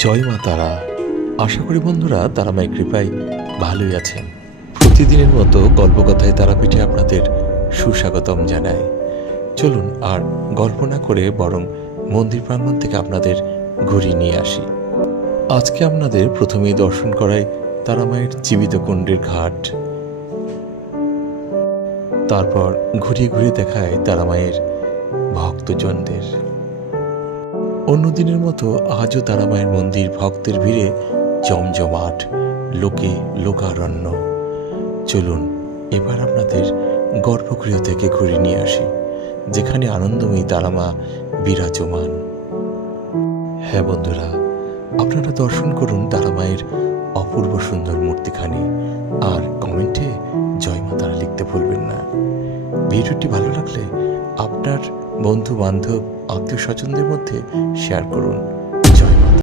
জয় মা তারা। আশা করি বন্ধুরা তারা মায়ের কৃপায় ভালোই আছেন। প্রতিদিনের মতো গল্পকথায় তারাপীঠে আপনাদের সুস্বাগতম জানায়। চলুন আর গল্প না করে বরং মন্দির প্রাঙ্গণ থেকে আপনাদের ঘুরিয়ে নিয়ে আসি। আজকে আপনাদের প্রথমেই দর্শন করায় তারা মায়ের জীবিত কুণ্ডের ঘাট, তারপর ঘুরিয়ে ঘুরিয়ে দেখায় তারা মায়ের ভক্তজনদের। অন্যদিনের মতো আজও তারা মায়ের মন্দির ভক্তের ভিড়ে জমজমাট, লোকে লোকারণ্য। চলুন এবার আপনাদের গর্ভগৃহ থেকে ঘুরে নিয়ে আসি, যেখানে আনন্দময়ী তারা মা বিরাজমান। হ্যাঁ বন্ধুরা, আপনারা দর্শন করুন তারা মায়ের অপূর্ব সুন্দর মূর্তিখানি, আর কমেন্টে জয় মা তারা লিখতে ভুলবেন না। ভিডিওটি ভালো লাগলে আপনার বন্ধু বান্ধব আত্মীয় স্বজনদের মধ্যে শেয়ার করুন।